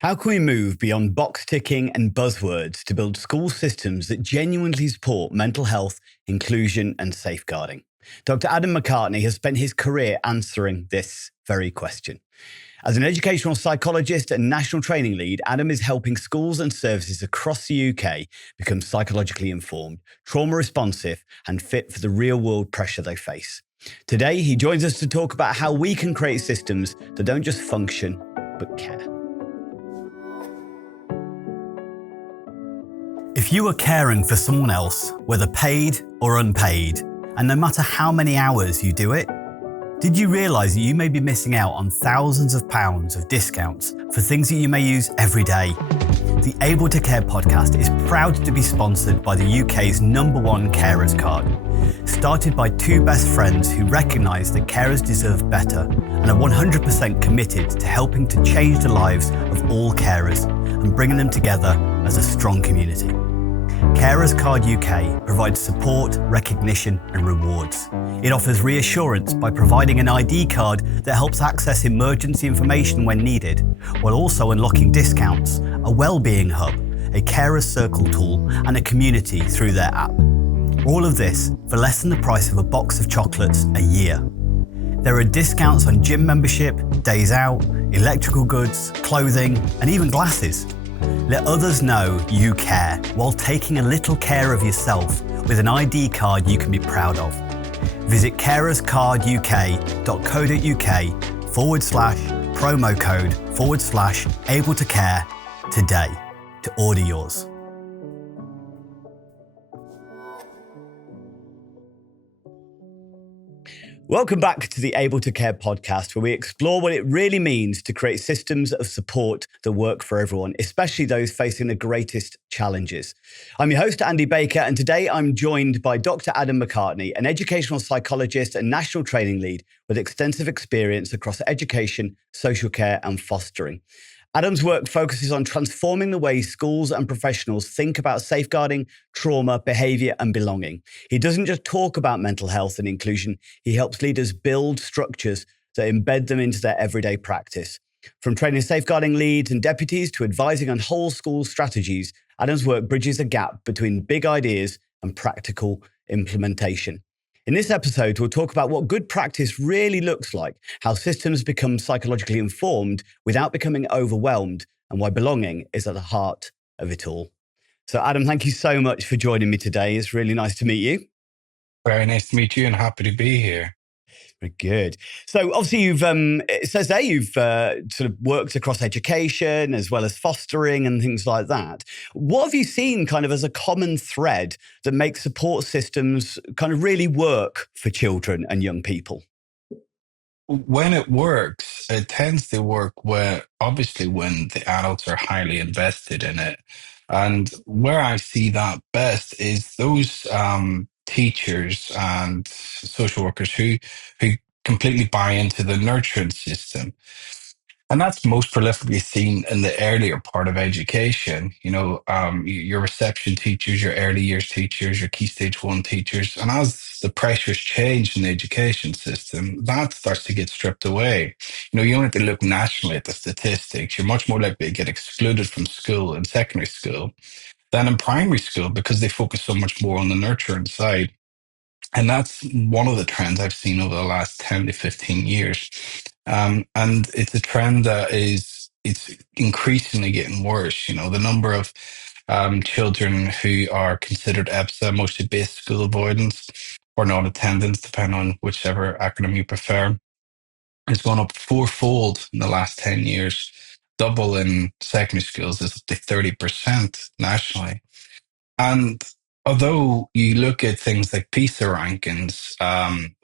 How can we move beyond box ticking and buzzwords to build school systems that genuinely support mental health, inclusion, and safeguarding? Dr. Adam McCartney has spent his career answering this very question. As an educational psychologist and national training lead, Adam is helping schools and services across the UK become psychologically informed, trauma responsive, and fit for the real world pressure they face. Today, he joins us to talk about how we can create systems that don't just function, but care. If you are caring for someone else, whether paid or unpaid, and no matter how many hours you do it, did you realise that you may be missing out on thousands of pounds of discounts for things that you may use every day? The Able to Care podcast is proud to be sponsored by the UK's #1 carers card. Started by two best friends who recognise that carers deserve better and are 100% committed to helping to change the lives of all carers and bringing them together as a strong community. Carers Card UK provides support, recognition and rewards. It offers reassurance by providing an ID card that helps access emergency information when needed, while also unlocking discounts, a wellbeing hub, a carers circle tool and a community through their app. All of this for less than the price of a box of chocolates a year. There are discounts on gym membership, days out, electrical goods, clothing and even glasses. Let others know you care while taking a little care of yourself with an ID card you can be proud of. Visit carerscarduk.co.uk/promo code/able to care today to order yours. Welcome back to the Able to Care podcast, where we explore what it really means to create systems of support that work for everyone, especially those facing the greatest challenges. I'm your host, Andy Baker, and today I'm joined by Dr. Adam McCartney, an educational psychologist and national training lead with extensive experience across education, social care, and fostering. Adam's work focuses on transforming the way schools and professionals think about safeguarding, trauma, behaviour and belonging. He doesn't just talk about mental health and inclusion, he helps leaders build structures that embed them into their everyday practice. From training safeguarding leads and deputies to advising on whole school strategies, Adam's work bridges a gap between big ideas and practical implementation. In this episode, we'll talk about what good practice really looks like, how systems become psychologically informed without becoming overwhelmed, and why belonging is at the heart of it all. So, Adam, thank you so much for joining me today. It's really nice to meet you. Very nice to meet you and happy to be here. Very good. So obviously it says there you've sort of worked across education as well as fostering and things like that. What have you seen kind of as a common thread that makes support systems kind of really work for children and young people? When it works, it tends to work obviously when the adults are highly invested in it. And where I see that best is those teachers and social workers who completely buy into the nurturing system. And that's most prolifically seen in the earlier part of education. Your reception teachers, your early years teachers, your key stage one teachers. And as the pressures change in the education system, that starts to get stripped away. You only have to look nationally at the statistics. You're much more likely to get excluded from school in secondary school than in primary school because they focus so much more on the nurturing side. And that's one of the trends I've seen over the last 10 to 15 years. And it's a trend that it's increasingly getting worse. The number of children who are considered EBSA, mostly basic school avoidance or non-attendance, depending on whichever acronym you prefer, has gone up fourfold in the last 10 years. Double in secondary schools is up to 30% nationally. And although you look at things like PISA rankings,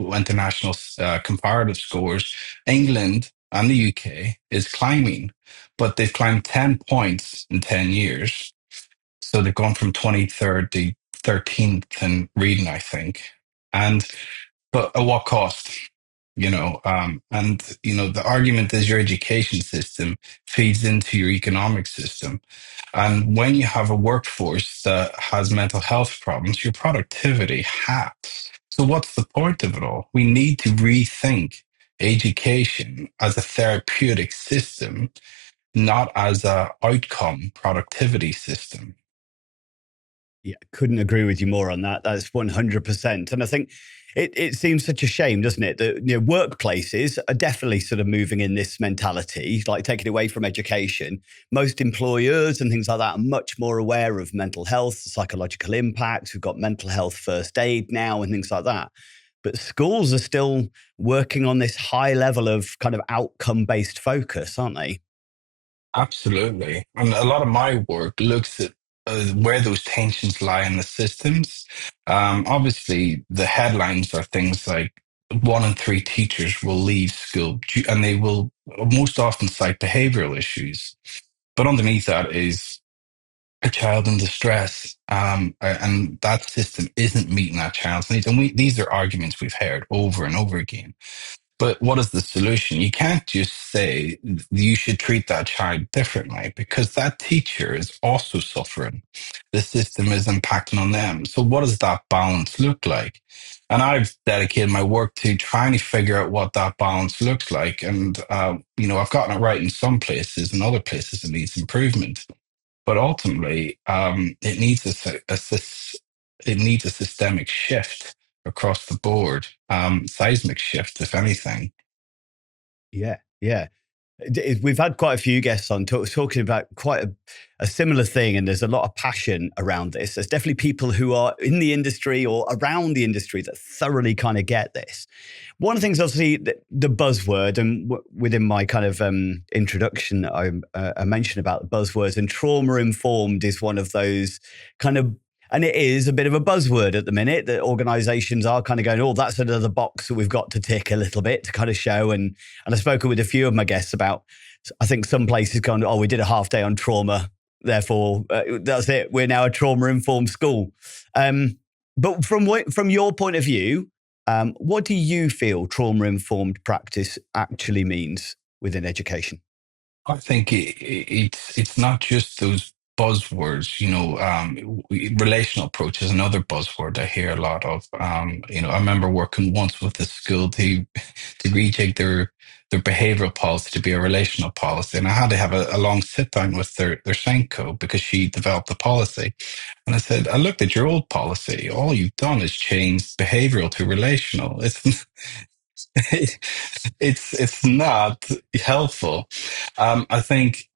international comparative scores, England and the UK is climbing, but they've climbed 10 points in 10 years. So they've gone from 23rd to 13th in reading, I think. But at what cost? The argument is your education system feeds into your economic system. And when you have a workforce that has mental health problems, your productivity halves. So what's the point of it all? We need to rethink education as a therapeutic system not as a outcome productivity system. Yeah, couldn't agree with you more on that. That's 100%. And I think it seems such a shame, doesn't it, that workplaces are definitely sort of moving in this mentality, like taking away from education. Most employers and things like that are much more aware of mental health, psychological impacts. We've got mental health first aid now and things like that. But schools are still working on this high level of kind of outcome based focus, aren't they? Absolutely. And a lot of my work looks at where those tensions lie in the systems. Obviously, the headlines are things like 1 in 3 teachers will leave school, and they will most often cite behavioral issues. But underneath that is a child in distress, and that system isn't meeting that child's needs. And these are arguments we've heard over and over again. But what is the solution? You can't just say you should treat that child differently because that teacher is also suffering. The system is impacting on them. So, what does that balance look like? And I've dedicated my work to trying to figure out what that balance looks like. And, I've gotten it right in some places, and other places it needs improvement. But ultimately, it needs it needs a systemic shift across the board, seismic shift, if anything. Yeah, yeah. We've had quite a few guests on talking about quite a similar thing, and there's a lot of passion around this. There's definitely people who are in the industry or around the industry that thoroughly kind of get this. One of the things, obviously, the buzzword, and within my kind of introduction, I mentioned about buzzwords, and trauma informed is one of those kind of. And it is a bit of a buzzword at the minute that organizations are kind of going, oh, that's another box that we've got to tick a little bit to kind of show. And I've spoken with a few of my guests about, I think some places going, oh, we did a half day on trauma. Therefore, that's it. We're now a trauma informed school. But from your point of view, what do you feel trauma informed practice actually means within education? I think it's not just those buzzwords, relational approach is another buzzword I hear a lot of. I remember working once with a school to rejig their behavioral policy to be a relational policy, and I had to have a long sit down with their SENCO because she developed the policy, and I said, I looked at your old policy. All you've done is change behavioral to relational. It's it's not helpful. I think,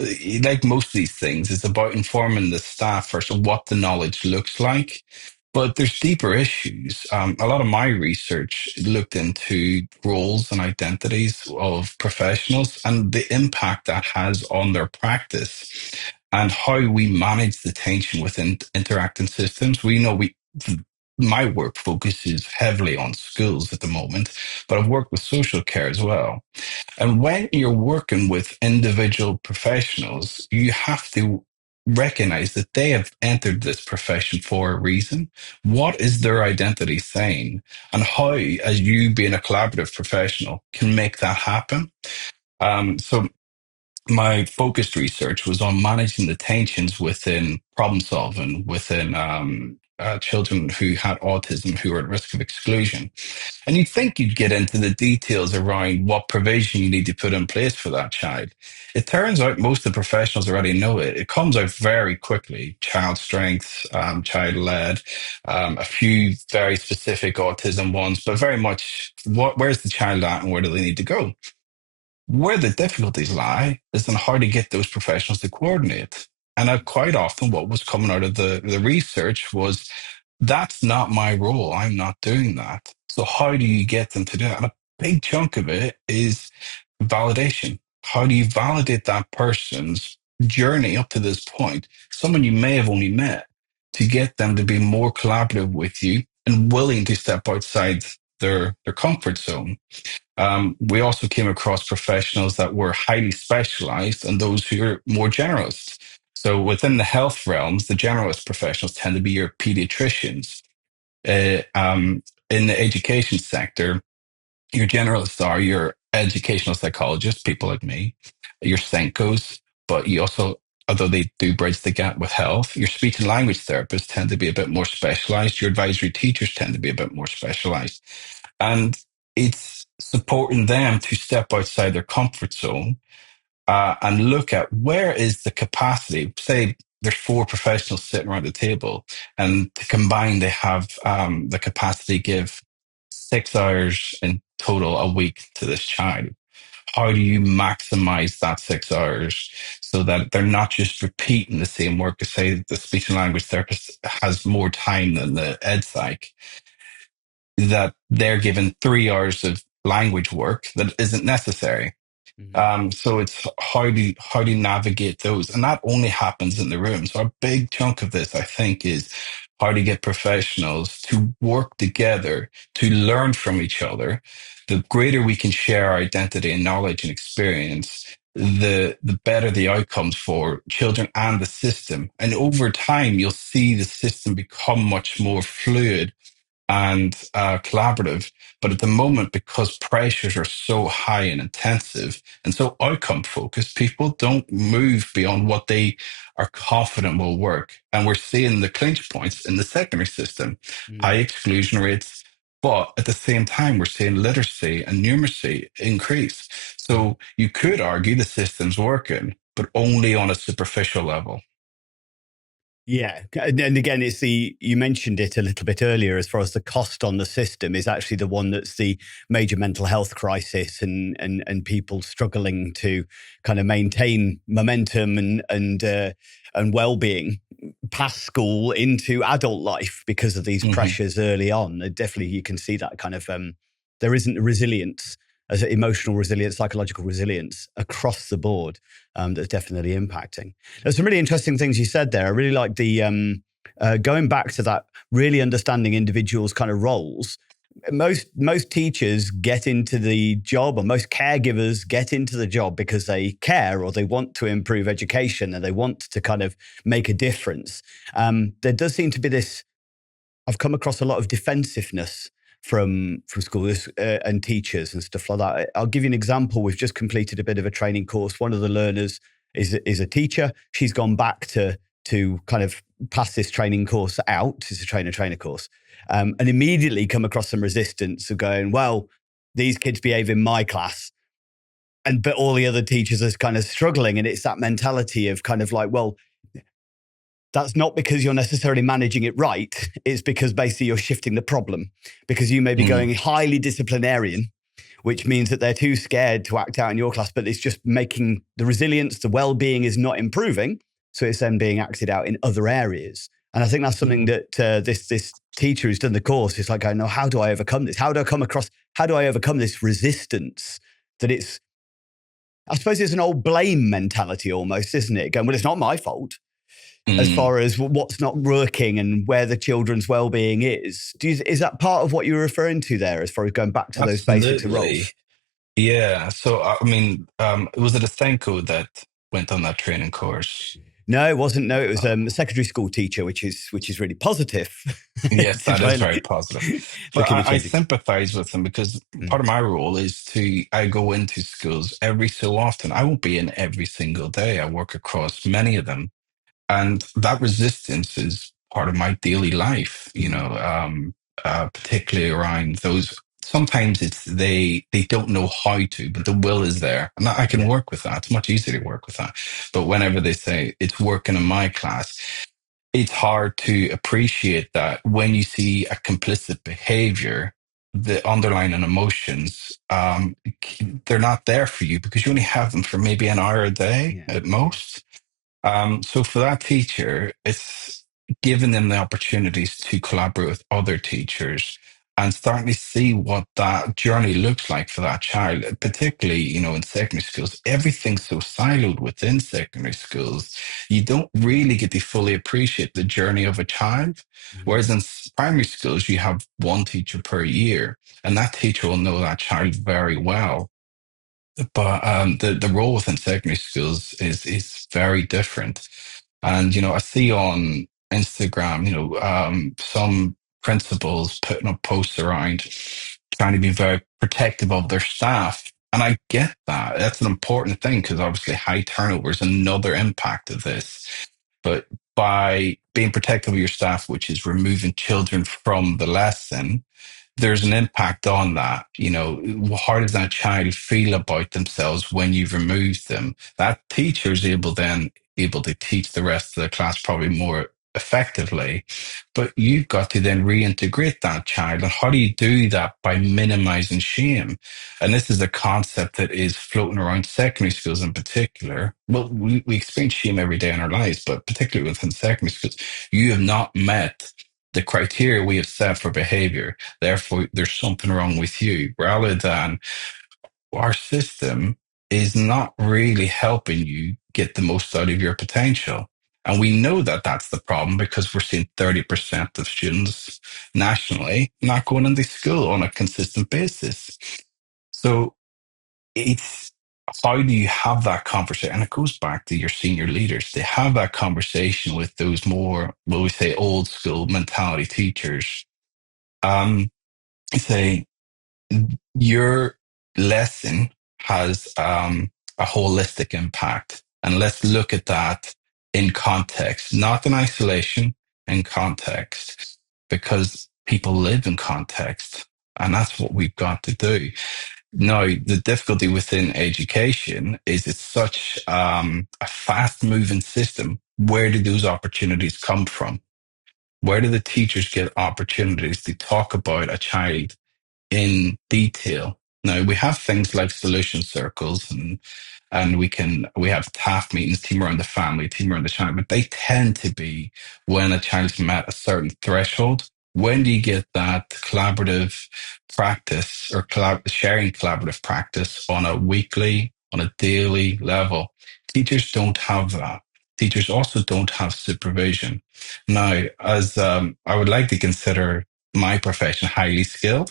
like most of these things, it's about informing the staff first of what the knowledge looks like. But there's deeper issues. A lot of my research looked into roles and identities of professionals and the impact that has on their practice and how we manage the tension within interacting systems. My work focuses heavily on schools at the moment, but I've worked with social care as well. And when you're working with individual professionals, you have to recognize that they have entered this profession for a reason. What is their identity saying? And how, as you being a collaborative professional, can make that happen? So my focused research was on managing the tensions within problem solving within children who had autism who were at risk of exclusion. And you'd think you'd get into the details around what provision you need to put in place for that child. It turns out most of the professionals already know it. It comes out very quickly: child strengths, child led, a few very specific autism ones, but very much where's the child at and where do they need to go? Where the difficulties lie is in how to get those professionals to coordinate. And quite often, what was coming out of the research was that's not my role. I'm not doing that. So, how do you get them to do it? And a big chunk of it is validation. How do you validate that person's journey up to this point, someone you may have only met, to get them to be more collaborative with you and willing to step outside their comfort zone? We also came across professionals that were highly specialized and those who are more generalists. So within the health realms, the generalist professionals tend to be your pediatricians. In the education sector, your generalists are your educational psychologists, people like me, your SENCOs, but you also, although they do bridge the gap with health, your speech and language therapists tend to be a bit more specialized. Your advisory teachers tend to be a bit more specialized. And it's supporting them to step outside their comfort zone and look at where is the capacity. Say there's four professionals sitting around the table, and to combine, they have the capacity to give 6 hours in total a week to this child. How do you maximize that 6 hours so that they're not just repeating the same work? Say the speech and language therapist has more time than the ed psych, that they're given 3 hours of language work that isn't necessary. Mhm. So it's how do you navigate those, and that only happens in the room. So a big chunk of this, I think, is how to get professionals to work together to learn from each other. The greater we can share our identity and knowledge and experience, the better the outcomes for children and the system. And over time, you'll see the system become much more fluid and collaborative. But at the moment, because pressures are so high and intensive and so outcome focused, people don't move beyond what they are confident will work. And we're seeing the clinch points in the secondary system, high Mm. exclusion rates. But at the same time, we're seeing literacy and numeracy increase. Mhm. So you could argue the system's working, but only on a superficial level. Yeah, and again, it's the you mentioned it a little bit earlier. As far as the cost on the system is actually the one that's the major mental health crisis, and people struggling to kind of maintain momentum and well being past school into adult life because of these Hmm. pressures early on. Definitely, you can see that kind of there isn't a resilience, as emotional resilience, psychological resilience across the board, that's definitely impacting. There's some really interesting things you said there. I really like the going back to that, really understanding individuals' kind of roles. Most teachers get into the job, or most caregivers get into the job because they care or they want to improve education and they want to kind of make a difference. There does seem to be this. I've come across a lot of defensiveness from schools and teachers and stuff like that. I'll give you an example. We've just completed a bit of a training course. One of the learners is a teacher. She's gone back to kind of pass this training course out. It's a trainer course, and immediately come across some resistance of going, well, these kids behave in my class, and but all the other teachers are kind of struggling, and it's that mentality of kind of like, well, that's not because you're necessarily managing it right. It's because basically you're shifting the problem, because you may be Mm, going highly disciplinarian, which means that they're too scared to act out in your class, but it's just making the resilience, the well-being is not improving. So it's then being acted out in other areas. And I think that's something mm, that this teacher who's done the course is like, I know, how do I overcome this? How do I overcome this resistance that it's, I suppose it's an old blame mentality almost, isn't it? Going, well, it's not my fault as mm. far as what's not working and where the children's well-being is. Is that part of what you were referring to there, as far as going back to those basics of Absolutely. roles? Yeah. So, I mean, was it a SENCO that went on that training course? No, it wasn't. No, it was Uh, a secondary school teacher, which is really positive yes, to that try is and very positive. But looking at I changing. sympathize with them because Mm, part of my role is I go into schools every so often. I won't be in every single day. I work across many of them. And that resistance is part of my daily life, mm, particularly around those. Sometimes it's they don't know how to, but the will is there, and I can yeah. work with that. It's much easier to work with that. But whenever they say it's working in my class, it's hard to appreciate that when you see a complicit behavior, the underlying emotions, they're not there for you because you only have them for maybe an hour a day Yeah. at Yeah. most. So for that teacher, it's giving them the opportunities to collaborate with other teachers and starting to see what that journey looks like for that child, particularly, in secondary schools. Everything's so siloed within secondary schools. You don't really get to fully appreciate the journey of a child. Mhm. Whereas in primary schools, you have one teacher per year, and that teacher will know that child very well. But the role within secondary schools is very different. And I see on Instagram, some principals putting up posts around trying to be very protective of their staff. And I get that. That's an important thing because obviously high turnover is another impact of this. But by being protective of your staff, which is removing children from the lesson, there's an impact on that. How does that child feel about themselves when you've removed them? That teacher is able to teach the rest of the class probably more effectively, but you've got to then reintegrate that child. And how do you do that? By minimizing shame. And this is a concept that is floating around secondary schools in particular. Well, we experience shame every day in our lives, but particularly within secondary schools, you have not met the criteria we have set for behavior. Therefore, there's something wrong with you, rather than our system is not really helping you get the most out of your potential. And we know that that's the problem because we're seeing 30% of students nationally not going into school on a consistent basis. So it's how do you have that conversation? And it goes back to your senior leaders. They have that conversation with those more, what we say, old school mentality teachers. Say, your lesson has a holistic impact. And let's look at that in context, not in isolation, in context, because people live in context. And that's what we've got to do. Now, the difficulty within education is it's such a fast moving system. Where do those opportunities come from? Where do the teachers get opportunities to talk about a child in detail? Now we have things like solution circles, and we have TAF meetings, team around the family, team around the child, but they tend to be when a child's met a certain threshold. When do you get that collaborative practice or sharing collaborative practice on a weekly, on a daily level? Teachers don't have that. Teachers also don't have supervision. Now, as I would like to consider my profession highly skilled,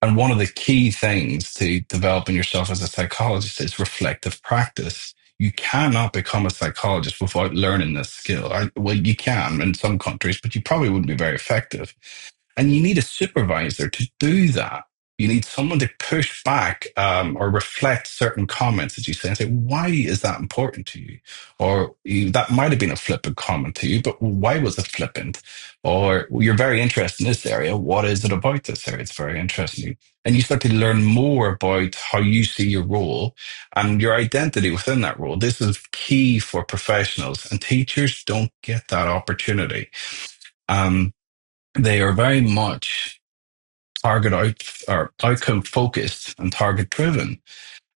and one of the key things to developing yourself as a psychologist is reflective practice. You cannot become a psychologist without learning this skill. Well, you can in some countries, but you probably wouldn't be very effective. And you need a supervisor to do that. You need someone to push back or reflect certain comments that you say and say, why is that important to you? Or that might have been a flippant comment to you, but why was it flippant? Or you're very interested in this area. What is it about this area? It's very interesting. And you start to learn more about how you see your role and your identity within that role. This is key for professionals, and teachers don't get that opportunity. They are very much target out or outcome focused and target driven.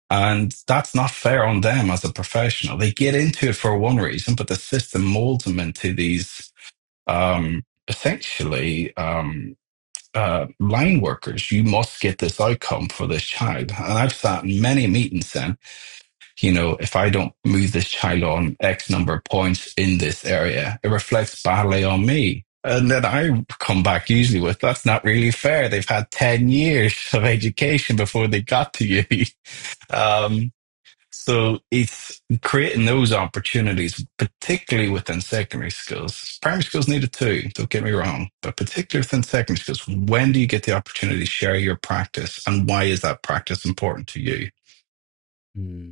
And that's not fair on them as a professional. They get into it for one reason, but the system molds them into these essentially line workers. You must get this outcome for this child. And I've sat in many meetings saying, if I don't move this child on X number of points in this area, it reflects badly on me. And then I come back usually with, that's not really fair. They've had 10 years of education before they got to you. um, so it's creating those opportunities, particularly within secondary schools. Primary schools need it too, don't get me wrong, but particularly within secondary schools, when do you get the opportunity to share your practice, and why is that practice important to you? Hmm.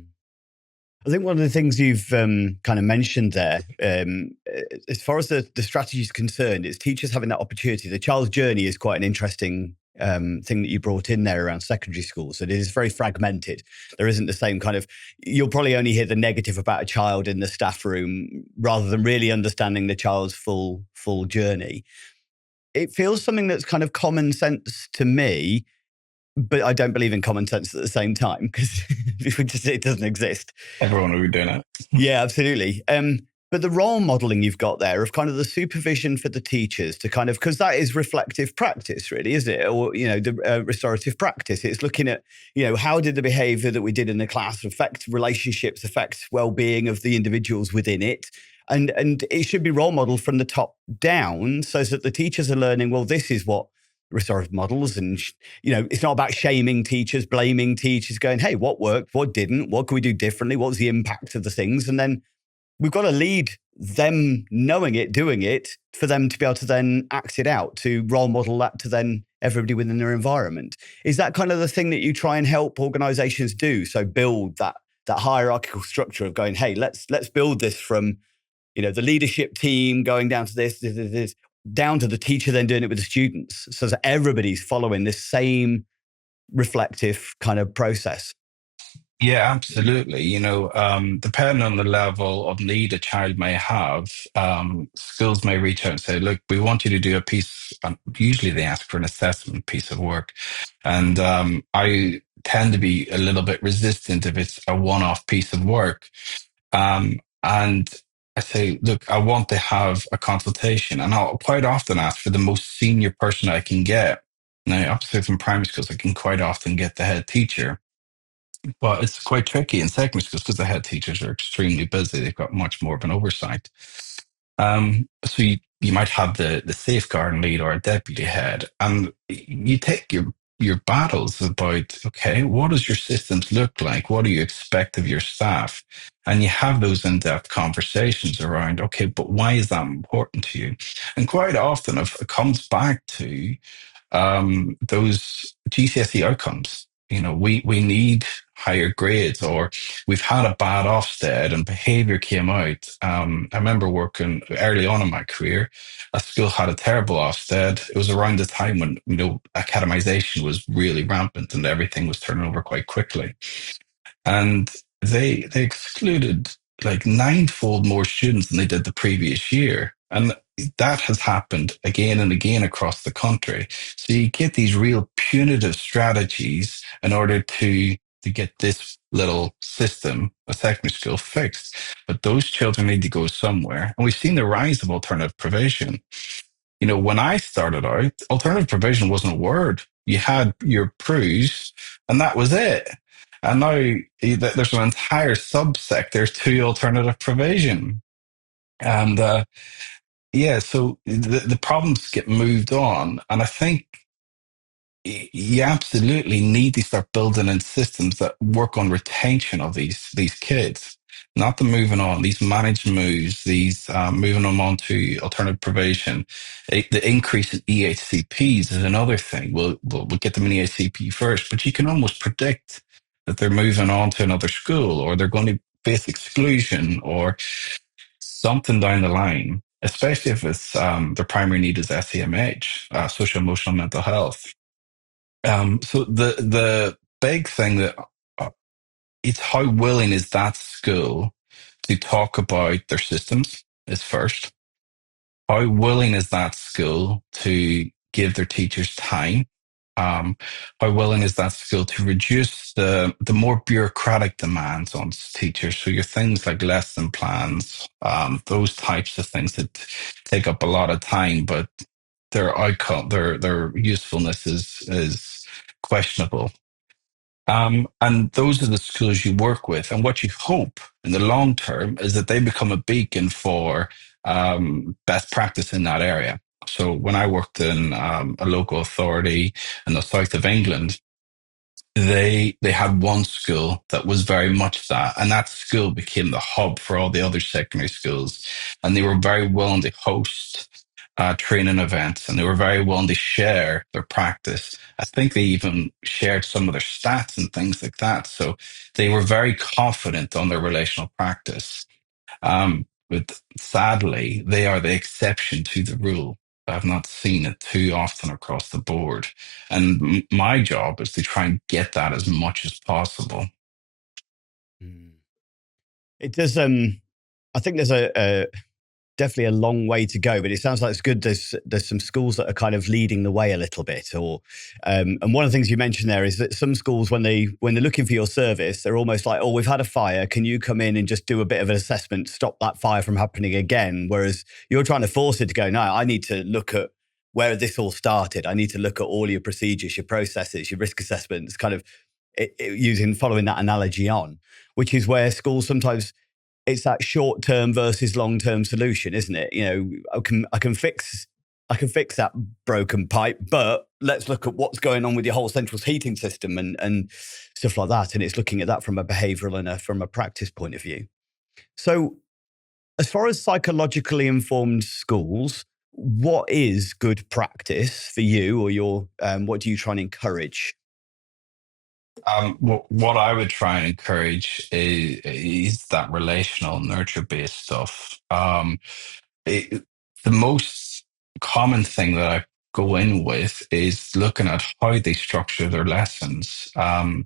I think one of the things you've kind of mentioned there, as far as the strategy is concerned, is teachers having that opportunity. The child's journey is quite an interesting thing that you brought in there around secondary schools. It is very fragmented. There isn't the same kind of, you'll probably only hear the negative about a child in the staff room rather than really understanding the child's full journey. It feels something that's kind of common sense to me, but I don't believe in common sense at the same time because it doesn't exist. Everyone will be doing it. Yeah, absolutely. But the role modeling you've got there of kind of the supervision for the teachers to kind of, because that is reflective practice, really, isn't it? Or, the restorative practice. It's looking at, how did the behavior that we did in the class affect relationships, affect well-being of the individuals within it? And it should be role modeled from the top down so that the teachers are learning, well, this is what restorative models, and it's not about shaming teachers, blaming teachers, going, hey, what worked, what didn't, what can we do differently, what was the impact of the things? And then we've got to lead them knowing it, doing it, for them to be able to then act it out, to role model that to then everybody within their environment. Is that kind of the thing that you try and help organizations do? So build that hierarchical structure of going, hey, let's build this from the leadership team going down to this. down to the teacher then doing it with the students, so that everybody's following this same reflective kind of process. Yeah, absolutely. Depending on the level of need a child may have, schools may reach out and say, look, we want you to do a piece. Usually they ask for an assessment piece of work. And I tend to be a little bit resistant if it's a one-off piece of work. And I say, look, I want to have a consultation. And I'll quite often ask for the most senior person I can get. Now, obviously from primary schools, I can quite often get the head teacher. But it's quite tricky in secondary schools because the head teachers are extremely busy. They've got much more of an oversight. So you might have the safeguarding lead or a deputy head, and you take your battles about, okay, what does your systems look like? What do you expect of your staff? And you have those in-depth conversations around, okay, but why is that important to you? And quite often it comes back to those GCSE outcomes. We need higher grades, or we've had a bad Ofsted and behaviour came out. I remember working early on in my career. A school had a terrible Ofsted. It was around the time when academization was really rampant and everything was turning over quite quickly, and they excluded like ninefold more students than they did the previous year. And that has happened again and again across the country. So you get these real punitive strategies in order to get this little system, a secondary school, fixed. But those children need to go somewhere. And we've seen the rise of alternative provision. When I started out, alternative provision wasn't a word. You had your PRUs, and that was it. And now there's an entire subsector to alternative provision. And yeah, so the problems get moved on. And I think you absolutely need to start building in systems that work on retention of these kids, not the moving on, these managed moves, these moving them on to alternative provision. The increase in EHCPs is another thing. We'll get them in EHCP first, but you can almost predict that they're moving on to another school, or they're going to face exclusion or something down the line, especially if it's their primary need is SEMH, social emotional mental health. So the big thing that uh, it's how willing is that school to talk about their systems is first. How willing is that school to give their teachers time? How willing is that school to reduce the more bureaucratic demands on teachers? So your things like lesson plans, those types of things that take up a lot of time, but their outcome, their usefulness is questionable. And those are the schools you work with. And what you hope in the long term is that they become a beacon for best practice in that area. So when I worked in a local authority in the south of England, they had one school that was very much that, and that school became the hub for all the other secondary schools, and they were very willing to host training events, and they were very willing to share their practice. I think they even shared some of their stats and things like that. So they were very confident on their relational practice. But sadly, they are the exception to the rule. I've not seen it too often across the board. And my job is to try and get that as much as possible. Mm. It does. I think there's a definitely a long way to go, but it sounds like it's good. There's some schools that are kind of leading the way a little bit, or and one of the things you mentioned there is that some schools when they're looking for your service, they're almost like, oh, we've had a fire. Can you come in and just do a bit of an assessment, stop that fire from happening again? Whereas you're trying to force it to go, no, I need to look at where this all started. I need to look at all your procedures, your processes, your risk assessments, kind of following that analogy on, which is where schools sometimes it's that short term versus long term solution, isn't it? I can fix that broken pipe, but let's look at what's going on with your whole central heating system and stuff like that. And it's looking at that from a behavioural and from a practice point of view. So, as far as psychologically informed schools, what is good practice for you, or what do you try and encourage? What I would try and encourage is that relational nurture based stuff. It, the most common thing that I go in with is looking at how they structure their lessons.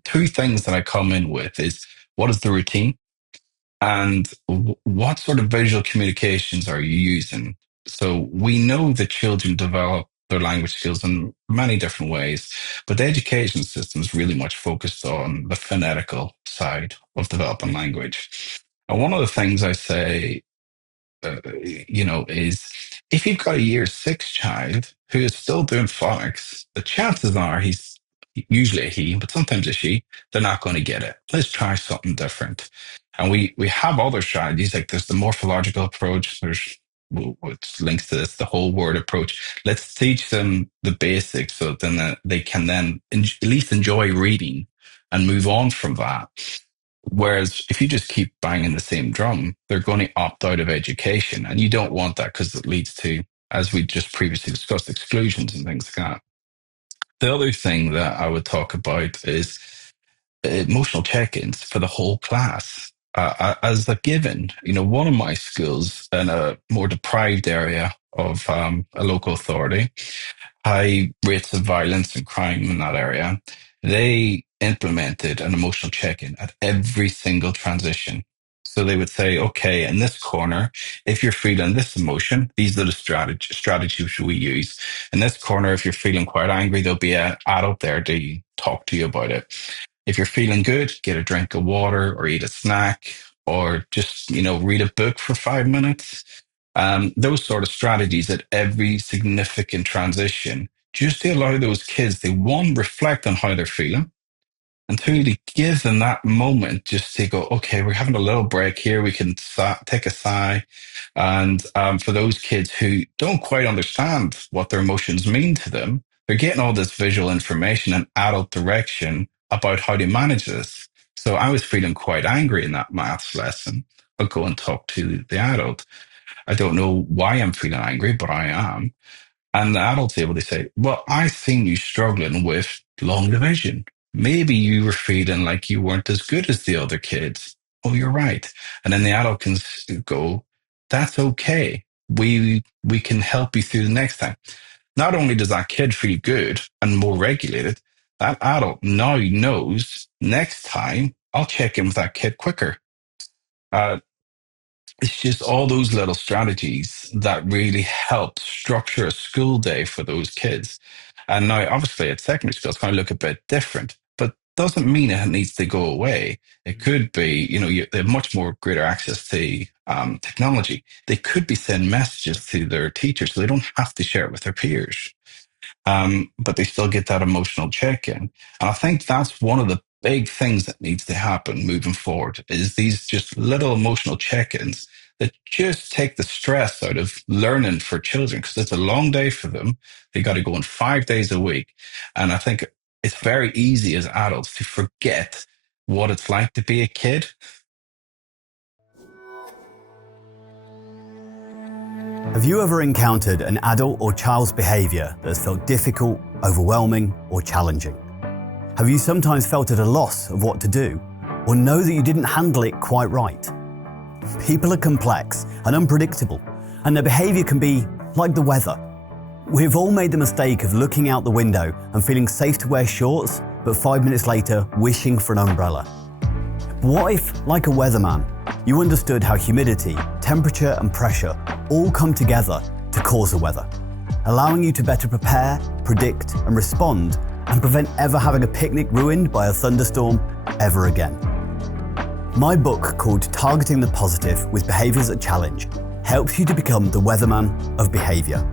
Two things that I come in with is what is the routine and what sort of visual communications are you using? So we know that children develop their language skills in many different ways, but the education system is really much focused on the phonetical side of developing language. And one of the things I say is if you've got a year six child who is still doing phonics, the chances are he's usually a he, but sometimes a she, they're not going to get it. Let's try something different. And we have other strategies, like there's the morphological approach, there's which links to this, the whole word approach. Let's teach them the basics so then that they can then at least enjoy reading and move on from that. Whereas if you just keep banging the same drum, they're going to opt out of education. And you don't want that because it leads to, as we just previously discussed, exclusions and things like that. The other thing that I would talk about is emotional check-ins for the whole class. As a given, one of my schools in a more deprived area of a local authority, high rates of violence and crime in that area, they implemented an emotional check-in at every single transition. So they would say, okay, in this corner, if you're feeling this emotion, these are the strategies we use. In this corner, if you're feeling quite angry, there'll be an adult there to talk to you about it. If you're feeling good, get a drink of water or eat a snack or just, read a book for 5 minutes. Those sort of strategies at every significant transition, just to allow those kids to one, reflect on how they're feeling, and two, to give them that moment just to go, okay, we're having a little break here. We can take a sigh. And for those kids who don't quite understand what their emotions mean to them, they're getting all this visual information and adult direction about how to manage this. So I was feeling quite angry in that maths lesson. I'll go and talk to the adult. I don't know why I'm feeling angry, but I am. And the adult's able to say, well, I've seen you struggling with long division. Maybe you were feeling like you weren't as good as the other kids. Oh, you're right. And then the adult can go, that's okay. We can help you through the next time. Not only does that kid feel good and more regulated, that adult now knows next time I'll check in with that kid quicker. Uh, it's just all those little strategies that really help structure a school day for those kids. And now, obviously, at secondary school, it's going to look a bit different, but doesn't mean it needs to go away. It could be, they have much more greater access to technology. They could be sending messages to their teachers, so they don't have to share it with their peers. But they still get that emotional check-in. And I think that's one of the big things that needs to happen moving forward is these just little emotional check-ins that just take the stress out of learning for children because it's a long day for them. They got to go in 5 days a week. And I think it's very easy as adults to forget what it's like to be a kid. Have you ever encountered an adult or child's behaviour that has felt difficult, overwhelming, or challenging? Have you sometimes felt at a loss of what to do, or know that you didn't handle it quite right? People are complex and unpredictable, and their behaviour can be like the weather. We've all made the mistake of looking out the window and feeling safe to wear shorts, but 5 minutes later wishing for an umbrella. What if, like a weatherman, you understood how humidity, temperature and pressure all come together to cause the weather, allowing you to better prepare, predict and respond and prevent ever having a picnic ruined by a thunderstorm ever again? My book, called Targeting the Positive with Behaviours that Challenge, helps you to become the weatherman of behaviour.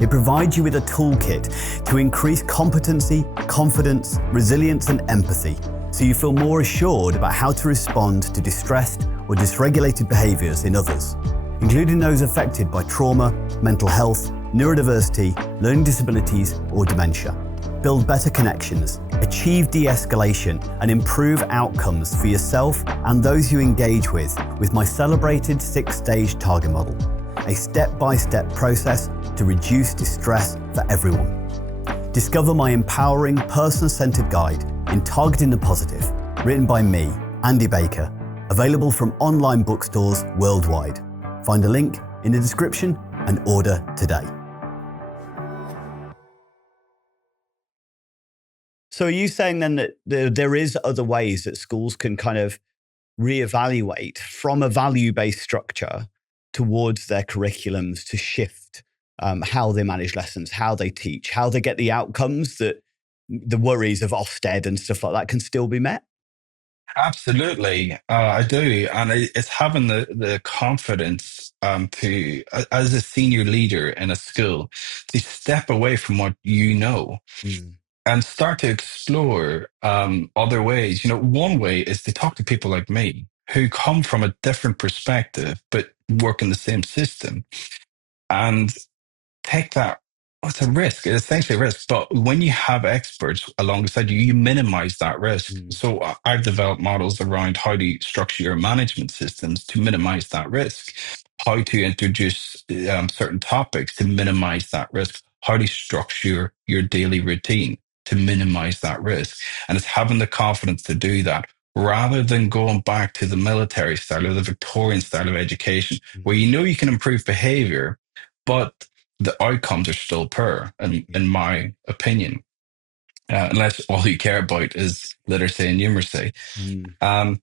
It provides you with a toolkit to increase competency, confidence, resilience and empathy, so you feel more assured about how to respond to distressed or dysregulated behaviours in others, including those affected by trauma, mental health, neurodiversity, learning disabilities or dementia. Build better connections, achieve de-escalation and improve outcomes for yourself and those you engage with my celebrated 6-stage target model, a step-by-step process to reduce distress for everyone. Discover my empowering, person-centered guide in Targeting the Positive, written by me, Andy Baker, available from online bookstores worldwide. Find a link in the description and order today. So are you saying then that there is other ways that schools can kind of reevaluate from a value-based structure towards their curriculums to shift how they manage lessons, how they teach, how they get the outcomes that the worries of Ofsted and stuff like that can still be met? Absolutely, I do, and it's having the confidence as a senior leader in a school, to step away from what you know Mm, and start to explore other ways. One way is to talk to people like me who come from a different perspective but work in the same system, and take that. Well, it's a risk. It's essentially a risk. But when you have experts alongside you, you minimize that risk. mm, So I've developed models around how to structure your management systems to minimize that risk, how to introduce certain topics to minimize that risk, how to structure your daily routine to minimize that risk. And it's having the confidence to do that rather than going back to the military style or the Victorian style of education, where mm, you know you can improve behavior, but the outcomes are still poor, in my opinion, unless all you care about is literacy and numeracy. mm, Um,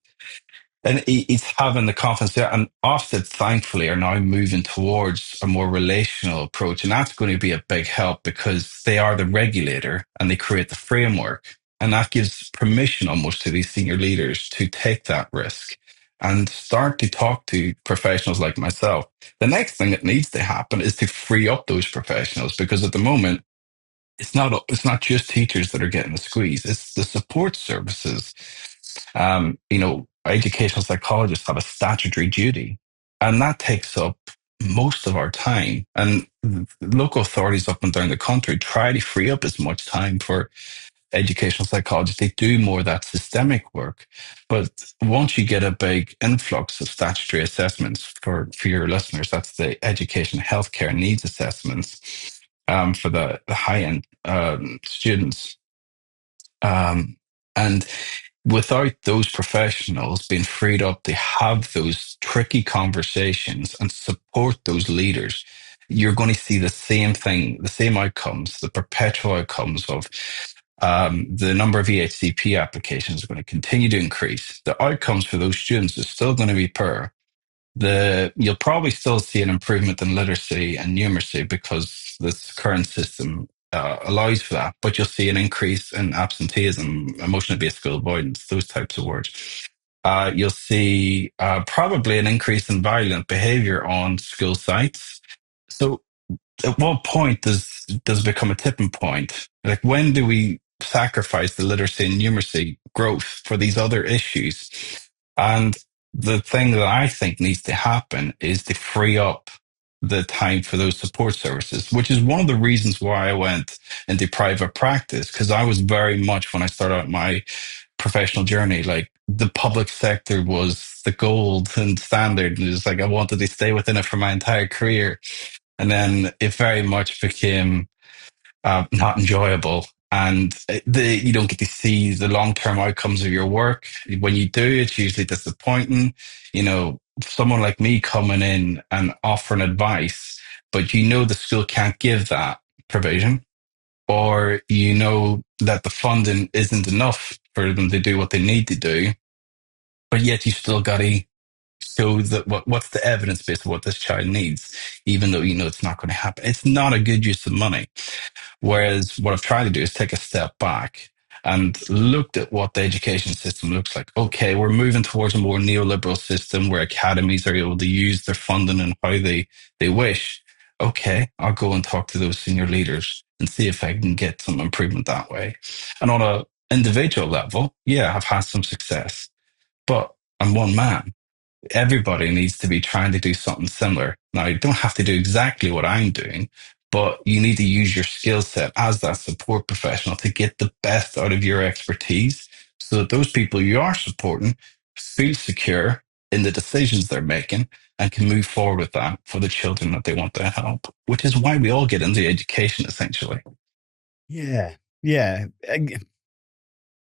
and it's having the confidence there. And Ofsted, thankfully, are now moving towards a more relational approach. And that's going to be a big help because they are the regulator and they create the framework. And that gives permission almost to these senior leaders to take that risk and start to talk to professionals like myself. The next thing that needs to happen is to free up those professionals, because at the moment, it's not just teachers that are getting the squeeze, it's the support services. Educational psychologists have a statutory duty, and that takes up most of our time. And local authorities up and down the country try to free up as much time for educational psychologists. They do more of that systemic work. But once you get a big influx of statutory assessments, for your listeners, that's the education healthcare needs assessments, for the high end students. And without those professionals being freed up to have those tricky conversations and support those leaders, you're going to see the same thing, the same outcomes, the perpetual outcomes of the number of EHCP applications are going to continue to increase. The outcomes for those students is still going to be poor. You'll probably still see an improvement in literacy and numeracy because this current system allows for that, but you'll see an increase in absenteeism, emotionally based school avoidance, those types of words. You'll see probably an increase in violent behavior on school sites. So at what point does it become a tipping point? Like, when do we sacrifice the literacy and numeracy growth for these other issues? And the thing that I think needs to happen is to free up the time for those support services, which is one of the reasons why I went into private practice, because I was very much, when I started out my professional journey, like, the public sector was the gold and standard, and it was like I wanted to stay within it for my entire career. And then it very much became not enjoyable. And you don't get to see the long term outcomes of your work. When you do, it's usually disappointing. Someone like me coming in and offering advice, but the school can't give that provision, or that the funding isn't enough for them to do what they need to do, but yet you still got to show that what's the evidence base of what this child needs, even though it's not going to happen. It's not a good use of money. Whereas what I've tried to do is take a step back and looked at what the education system looks like. Okay, we're moving towards a more neoliberal system where academies are able to use their funding and how they wish. Okay, I'll go and talk to those senior leaders and see if I can get some improvement that way. And on a individual level, yeah, I've had some success, but I'm one man. Everybody needs to be trying to do something similar. Now, you don't have to do exactly what I'm doing, but you need to use your skill set as that support professional to get the best out of your expertise so that those people you are supporting feel secure in the decisions they're making and can move forward with that for the children that they want to help, which is why we all get into education, essentially. Yeah. Yeah.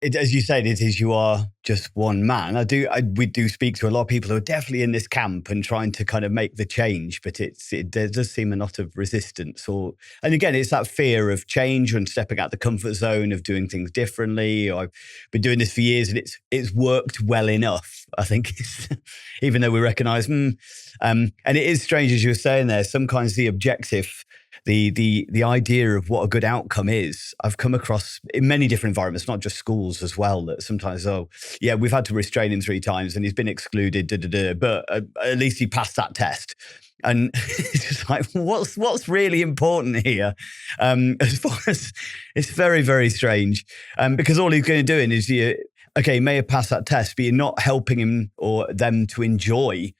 as you said, it is you are just one man. We do speak to a lot of people who are definitely in this camp and trying to kind of make the change, but there does seem a lot of resistance. And again, it's that fear of change and stepping out the comfort zone of doing things differently. I've been doing this for years, and it's worked well enough, I think, even though we recognise. And it is strange, as you were saying there. Sometimes the objective, the idea of what a good outcome is, I've come across in many different environments, not just schools as well, that sometimes, we've had to restrain him 3 times and he's been excluded, but at least he passed that test. And it's just like, what's really important here? As far as it's very, very strange, because all he's going to do is he may have passed that test, but you're not helping him or them to enjoy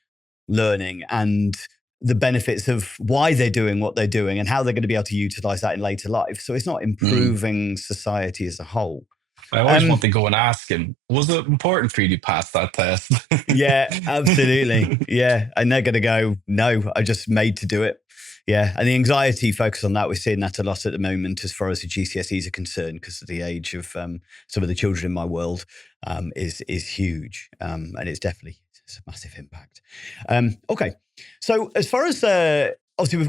learning and the benefits of why they're doing what they're doing and how they're going to be able to utilize that in later life. So it's not improving society as a whole. I always want to go and ask him, was it important for you to pass that test? Yeah, absolutely. Yeah. And they're going to go, no, I just made to do it. Yeah. And the anxiety focus on that, we're seeing that a lot at the moment as far as the GCSEs are concerned, because of the age of some of the children in my world is huge. And it's a massive impact. Okay. So as far as, obviously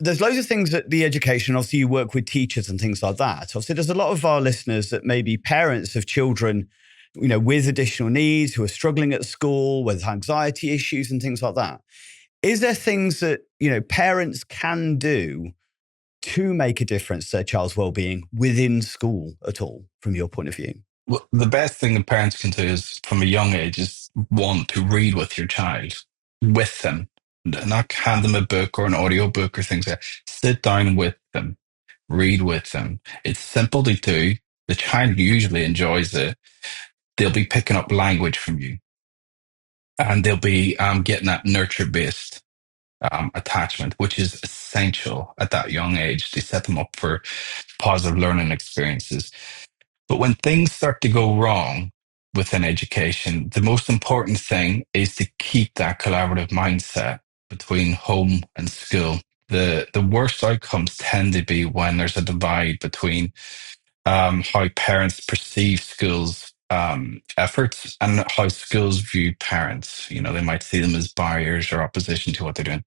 there's loads of things at the education. Obviously you work with teachers and things like that. Obviously there's a lot of our listeners that may be parents of children, with additional needs who are struggling at school with anxiety issues and things like that. Is there things that, parents can do to make a difference to their child's well-being within school at all, from your point of view? Well, the best thing that parents can do is, from a young age, is one, to read with your child, with them, not hand them a book or an audio book or things like that. Sit down with them, read with them. It's simple to do. The child usually enjoys it. They'll be picking up language from you, and they'll be getting that nurture-based attachment, which is essential at that young age to set them up for positive learning experiences. But when things start to go wrong within education, the most important thing is to keep that collaborative mindset between home and school. The worst outcomes tend to be when there's a divide between how parents perceive schools' efforts and how schools view parents. They might see them as barriers or opposition to what they're doing.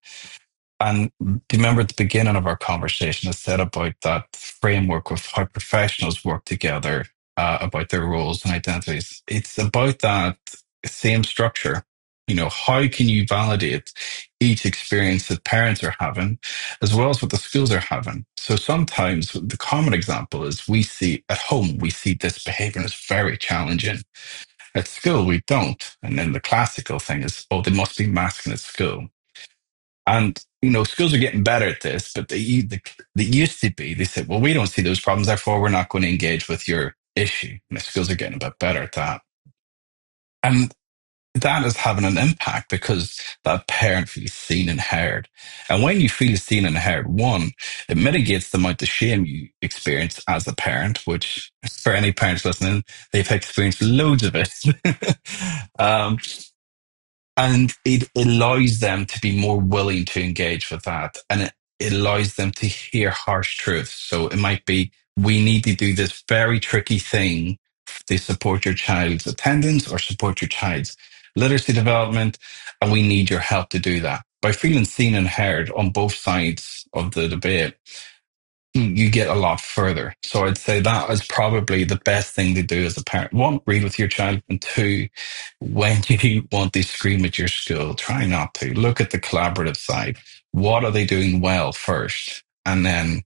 And do you remember at the beginning of our conversation, I said about that framework of how professionals work together about their roles and identities? It's about that same structure. How can you validate each experience that parents are having as well as what the schools are having? So sometimes the common example is we see at home, we see this behavior and it's very challenging. At school, we don't. And then the classical thing is, oh, they must be masking at school. And schools are getting better at this, but they used to be. They said, "Well, we don't see those problems, therefore we're not going to engage with your issue." And the schools are getting a bit better at that, and that is having an impact because that parent feels seen and heard. And when you feel seen and heard, one, it mitigates the amount of shame you experience as a parent. Which, for any parents listening, they've experienced loads of it. um, and it allows them to be more willing to engage with that, and it allows them to hear harsh truths. So it might be, we need to do this very tricky thing to support your child's attendance or support your child's literacy development, and we need your help to do that. By feeling seen and heard on both sides of the debate, you get a lot further. So I'd say that is probably the best thing to do as a parent. One, read with your child. And two, when you want to scream at your school, try not to. Look at the collaborative side. What are they doing well first? And then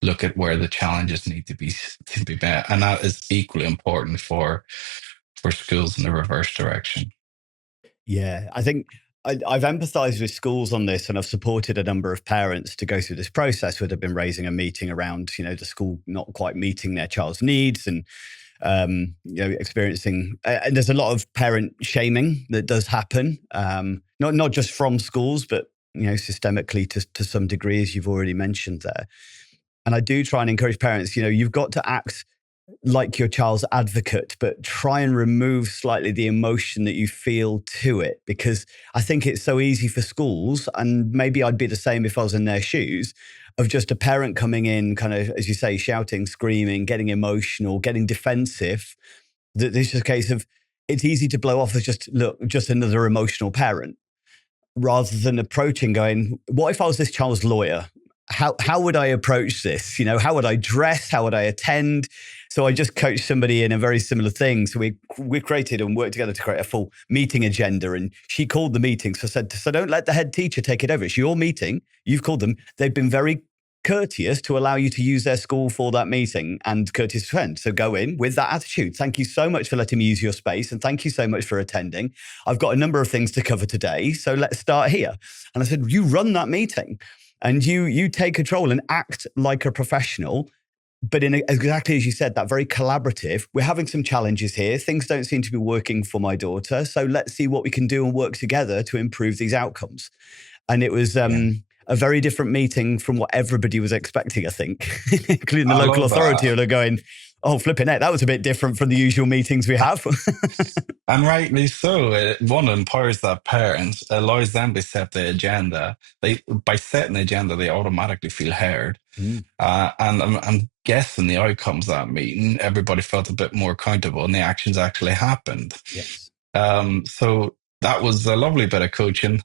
look at where the challenges need to be met. And that is equally important for schools in the reverse direction. Yeah, I think I've empathized with schools on this, and I've supported a number of parents to go through this process where they've been raising a meeting around, the school not quite meeting their child's needs and, experiencing, and there's a lot of parent shaming that does happen, not just from schools, but, systemically to some degree, as you've already mentioned there. And I do try and encourage parents, you've got to act like your child's advocate, but try and remove slightly the emotion that you feel to it. Because I think it's so easy for schools, and maybe I'd be the same if I was in their shoes, of just a parent coming in, kind of, as you say, shouting, screaming, getting emotional, getting defensive. That this is a case of it's easy to blow off as just, look, just another emotional parent, rather than approaching going, what if I was this child's lawyer? How would I approach this? You know, how would I dress? How would I attend? So I just coached somebody in a very similar thing. So we created and worked together to create a full meeting agenda. And she called the meeting. So I said, so don't let the head teacher take it over. It's your meeting. You've called them. They've been very courteous to allow you to use their school for that meeting and courteous friend. So go in with that attitude. Thank you so much for letting me use your space. And thank you so much for attending. I've got a number of things to cover today. So let's start here. And I said, you run that meeting and you take control and act like a professional. But in exactly as you said, that very collaborative, we're having some challenges here. Things don't seem to be working for my daughter. So let's see what we can do and work together to improve these outcomes. And it was Yeah. a very different meeting from what everybody was expecting, I think, including the I local love authority that. who are going, oh, flipping heck, that was a bit different from the usual meetings we have. And rightly so. One, empowers that parent, allows them to set the agenda. They By setting the agenda, they automatically feel heard. Mm, And I'm guessing the outcomes of that meeting, everybody felt a bit more accountable, and the actions actually happened. yes. So that was a lovely bit of coaching.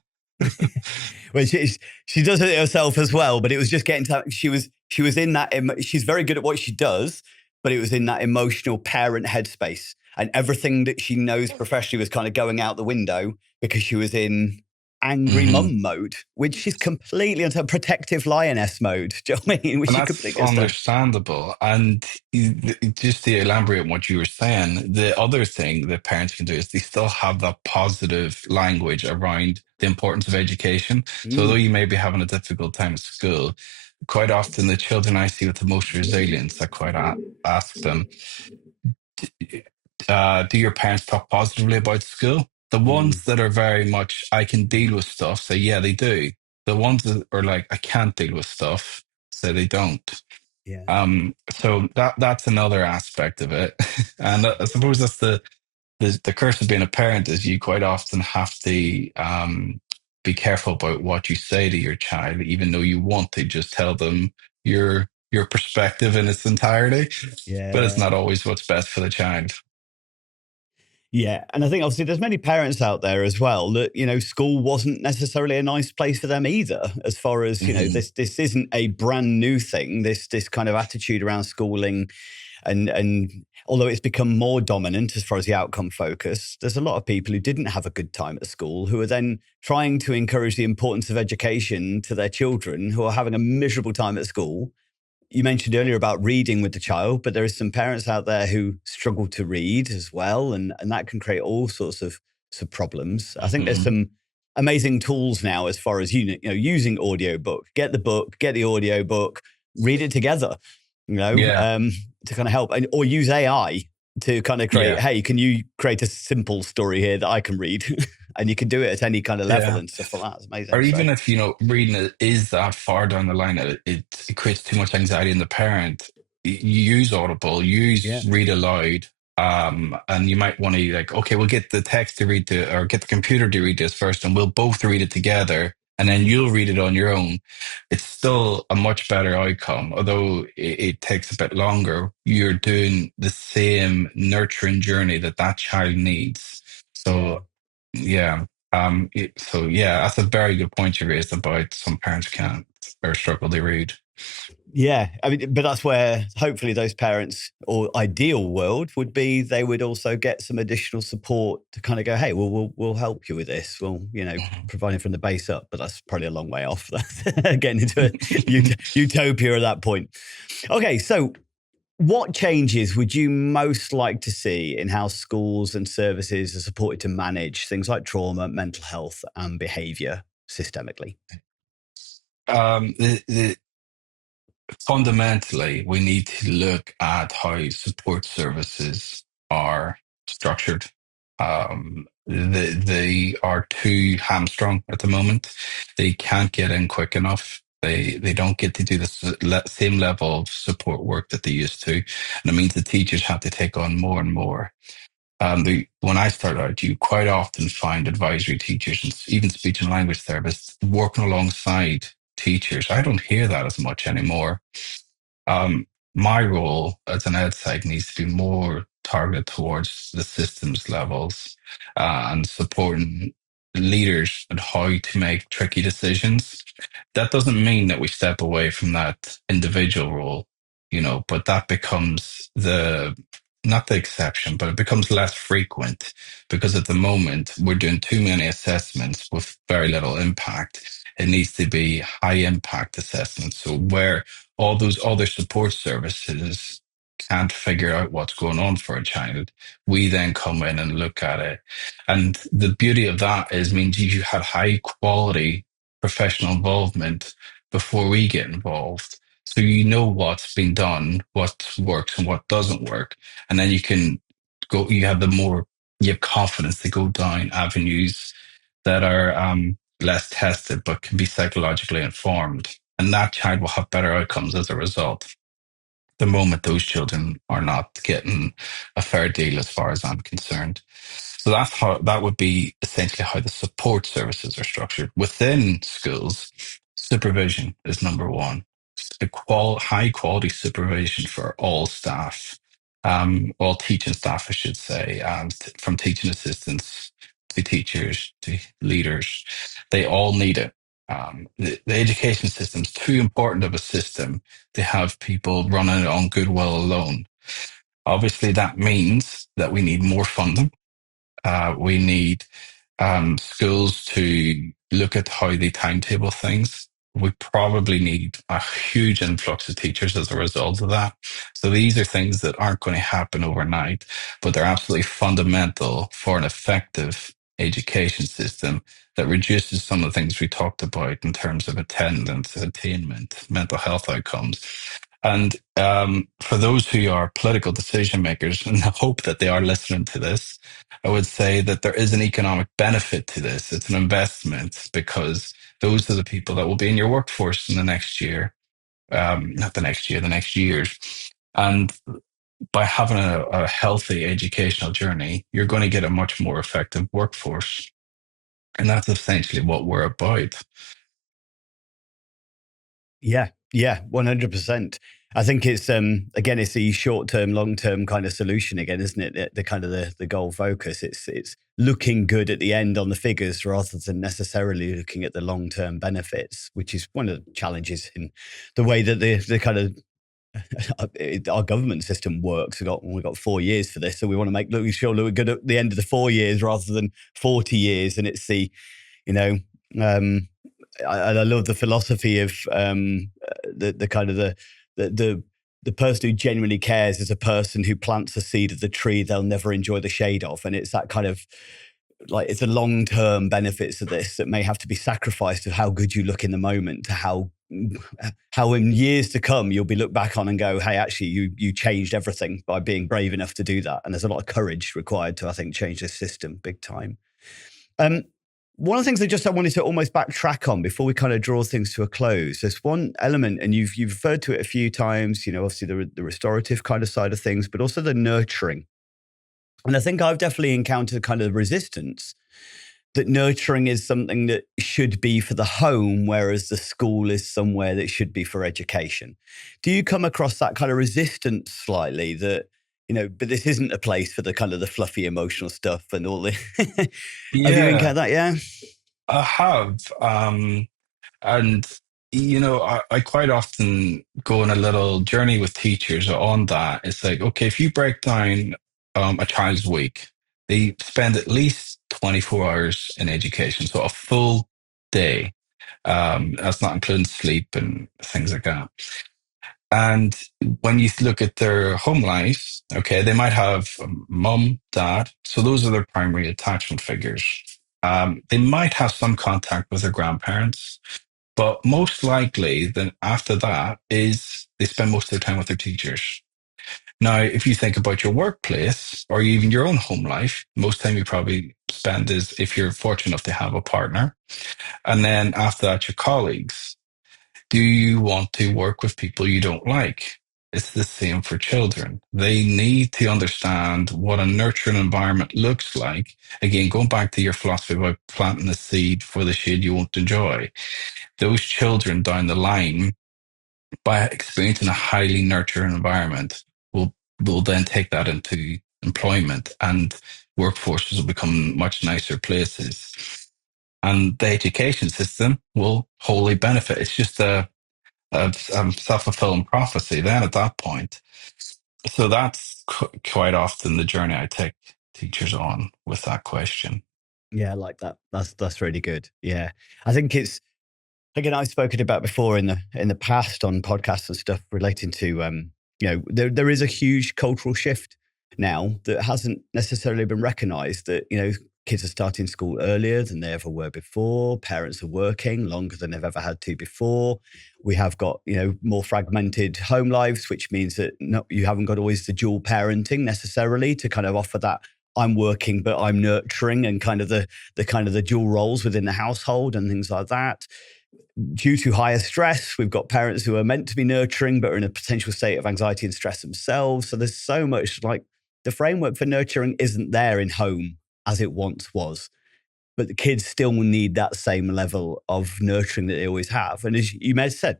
Well, she does it herself as well, but it was just getting to, she was in that, she's very good at what she does, but it was in that emotional parent headspace. And everything that she knows professionally was kind of going out the window because she was in angry Hmm. mum mode, which is completely into protective lioness mode. Do you know what I mean? Which And you that's completely understand. understandable. And just to elaborate on what you were saying, the other thing that parents can do is they still have that positive language around the importance of education. So, although Mm, you may be having a difficult time at school, quite often the children I see with the most resilience, I quite ask them, do your parents talk positively about school? The mm, ones that are very much, I can deal with stuff, say, yeah, they do. The ones that are like, I can't deal with stuff, say they don't. yeah. So that's another aspect of it. And I suppose that's the curse of being a parent is you quite often have to be careful about what you say to your child, even though you want to just tell them your perspective in its entirety, but it's Yeah. not always what's best for the child. Yeah. And I think obviously there's many parents out there as well that, you know, school wasn't necessarily a nice place for them either, as far as, you know, Hmm. this isn't a brand new thing, this kind of attitude around schooling. And although it's become more dominant as far as the outcome focus, there's a lot of people who didn't have a good time at school who are then trying to encourage the importance of education to their children who are having a miserable time at school. You mentioned earlier about reading with the child, but there are some parents out there who struggle to read as well, and that can create all sorts of some problems. I think there's Hmm. some amazing tools now as far as you know using audiobook. Get the book, get the audiobook, read it together. You know, Yeah, to kind of help, and or use AI to kind of create. yeah, Hey, can you create a simple story here that I can read, and you can do it at any kind of level yeah. and stuff like that. It's Or amazing. So even if, reading it is that far down the line, it creates too much anxiety in the parent. You use Audible, yeah, use read aloud, and you might want to like, okay, we'll get the text to read or get the computer to read this first, and we'll both read it together, and then mm, you'll read it on your own. It's still a much better outcome, although it takes a bit longer. You're doing the same nurturing journey that that child needs. yeah. So, yeah. So yeah, that's a very good point you raised about some parents can't or struggle to read. Yeah, I mean, but that's where hopefully those parents, or ideal world would be, they would also get some additional support to kind of go, hey, well, we'll help you with this. We'll, you know, Mhm. providing from the base up, but that's probably a long way off. Getting into a utopia at that point. Okay, so what changes would you most like to see in how schools and services are supported to manage things like trauma, mental health, and behavior systemically? The Fundamentally, we need to look at how support services are structured. They are too hamstrung at the moment. They can't get in quick enough. They don't get to do the same level of support work that they used to, and it means the teachers have to take on more and more. When I started out, you quite often find advisory teachers and even speech and language therapists working alongside teachers. I don't hear that as much anymore. My role as an outside needs to be more targeted towards the systems levels and supporting leaders and how to make tricky decisions. That doesn't mean that we step away from that individual role, but that becomes not the exception, but it becomes less frequent because at the moment we're doing too many assessments with very little impact. It needs to be high impact assessments. So where all those other support services can't figure out what's going on for a child, we then come in and look at it. And the beauty of that is means you have high quality professional involvement before we get involved. So you know what's been done, what works and what doesn't work. And then you can go, you have confidence to go down avenues that are less tested but can be psychologically informed. And that child will have better outcomes as a result. The moment those children are not getting a fair deal, as far as I'm concerned. So that would be essentially how the support services are structured. Within schools, supervision is number one. High quality supervision for all staff, all teaching staff, I should say, from teaching assistants to teachers to leaders. They all need it. The education system is too important of a system to have people running it on goodwill alone. Obviously, that means that we need more funding. We need schools to look at how they timetable things. We probably need a huge influx of teachers as a result of that. So these are things that aren't going to happen overnight, but they're absolutely fundamental for an effective education system that reduces some of the things we talked about in terms of attendance, attainment, mental health outcomes. And for those who are political decision makers, and I hope that they are listening to this, I would say that there is an economic benefit to this. It's an investment because those are the people that will be in your workforce in the next year, not the next year, the next years. And by having a healthy educational journey, you're going to get a much more effective workforce. And that's essentially what we're about. Yeah, yeah, 100%. I think it's again, it's the short term, long term kind of solution again, isn't it? The kind of the goal focus. It's looking good at the end on the figures rather than necessarily looking at the long term benefits, which is one of the challenges in the way that the kind of our government system works. We've got 4 years for this, so we want to look sure look good at the end of the 4 years rather than 40 years. And it's you know, um, I love the philosophy of the kind of the person who genuinely cares is a person who plants a seed of the tree they'll never enjoy the shade of, and it's that kind of like it's the long term benefits of this that may have to be sacrificed to how good you look in the moment, to how in years to come you'll be looked back on and go, hey, actually you changed everything by being brave enough to do that. And there's a lot of courage required to, I think, change this system big time. Um, One of the things I wanted to almost backtrack on before we kind of draw things to a close. There's one element, and you've referred to it a few times. Obviously the restorative kind of side of things, but also the nurturing. And I think I've definitely encountered kind of resistance that nurturing is something that should be for the home, whereas the school is somewhere that should be for education. Do you come across that kind of resistance slightly that, but this isn't a place for the kind of the fluffy emotional stuff and all the, have you Yeah, encountered that? Yeah. I have. And, I quite often go on a little journey with teachers on that. It's like, okay, if you break down a child's week, they spend at least 24 hours in education, so a full day. That's not including sleep and things like that. And when you look at their home lives, okay, they might have mum, dad. So those are their primary attachment figures. They might have some contact with their grandparents, but most likely, then after that, is they spend most of their time with their teachers. Now, if you think about your workplace or even your own home life, most time you probably spend is if you're fortunate enough to have a partner. And then after that, your colleagues. Do you want to work with people you don't like? It's the same for children. They need to understand what a nurturing environment looks like. Again, going back to your philosophy about planting a seed for the shade you won't enjoy. Those children down the line, by experiencing a highly nurturing environment, will then take that into employment, and workforces will become much nicer places. And the education system will wholly benefit. It's just a self-fulfilling prophecy then at that point. So that's quite often the journey I take teachers on with that question. Yeah, I like that. That's really good. Yeah. I think it's, again, I've spoken about before in the past on podcasts and stuff relating to there is a huge cultural shift now that hasn't necessarily been recognized, that kids are starting school earlier than they ever were before. Parents are working longer than they've ever had to before. We have got more fragmented home lives, which means that you haven't got always the dual parenting necessarily to kind of offer that I'm working but I'm nurturing, and kind of the dual roles within the household and things like that. Due to higher stress, we've got parents who are meant to be nurturing but are in a potential state of anxiety and stress themselves. So there's so much, like, the framework for nurturing isn't there in home as it once was. But the kids still need that same level of nurturing that they always have. And as you may have said,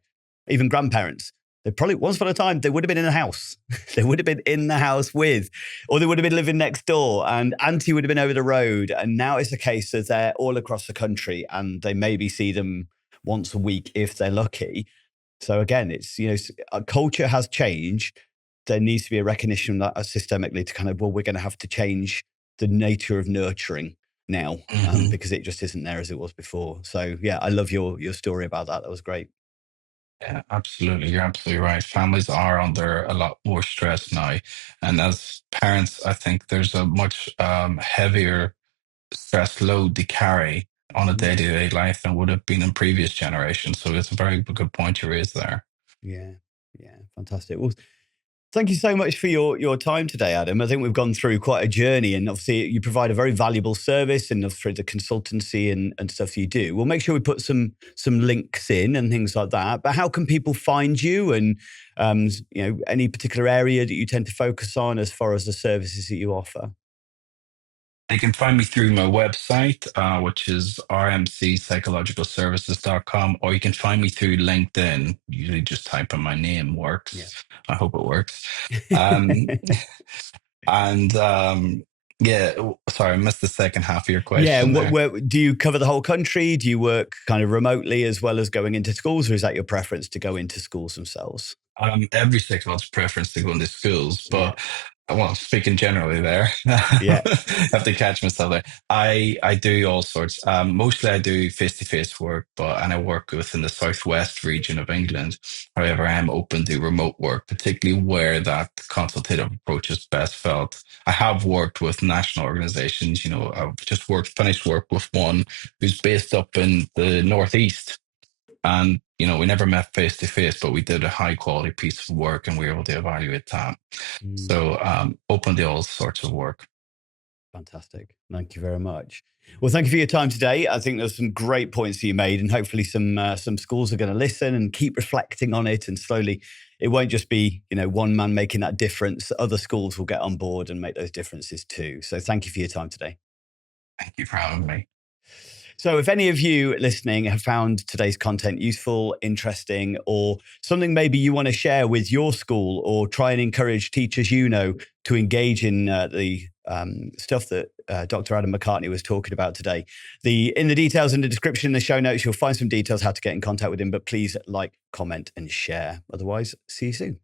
even grandparents, they probably, once upon a time, they would have been in a house. They would have been in the house with, or they would have been living next door, and auntie would have been over the road. And now it's a case that they're all across the country and they maybe see them once a week if they're lucky. So again, it's, culture has changed. There needs to be a recognition that systemically to kind of, well, we're going to have to change the nature of nurturing now, because it just isn't there as it was before. So yeah, I love your story about that. That was great. Yeah, absolutely. You're absolutely right. Families are under a lot more stress now. And as parents, I think there's a much heavier stress load to carry on a Mm. day-to-day life than would have been in previous generations. So it's a very good point you raised there. Yeah, yeah, fantastic. Well, thank you so much for your time today, Adam. I think we've gone through quite a journey, and obviously you provide a very valuable service, and through the consultancy and stuff you do. We'll make sure we put some links in and things like that. But how can people find you, and any particular area that you tend to focus on as far as the services that you offer? They can find me through my website, which is rmcpsychologicalservices.com, or you can find me through LinkedIn. Usually just type in my name Yeah. works. I hope it works. Um, and yeah, sorry, I missed the second half of your Yeah, question and there. where do you cover the whole country? Do you work kind of remotely as well as going into schools, or is that your preference to go into schools themselves? Every psychologist's preference to go into schools, Yeah, but well, speaking generally there, yeah. have to catch myself there. I do all sorts. Mostly I do face-to-face work, and I work within the southwest region of England. However, I am open to remote work, particularly where that consultative approach is best felt. I have worked with national organizations. I've just finished work with one who's based up in the northeast. And, we never met face to face, but we did a high quality piece of work and we were able to evaluate that. Mm. So, open to all sorts of work. Fantastic. Thank you very much. Well, thank you for your time today. I think there's some great points that you made, and hopefully some schools are going to listen and keep reflecting on it. And slowly, it won't just be one man making that difference. Other schools will get on board and make those differences too. So thank you for your time today. Thank you for having me. So, if any of you listening have found today's content useful, interesting, or something maybe you want to share with your school, or try and encourage teachers to engage in the stuff that Dr. Adam McCartney was talking about today, in the details in the description, in the show notes, you'll find some details how to get in contact with him. But please like, comment, and share. Otherwise, see you soon.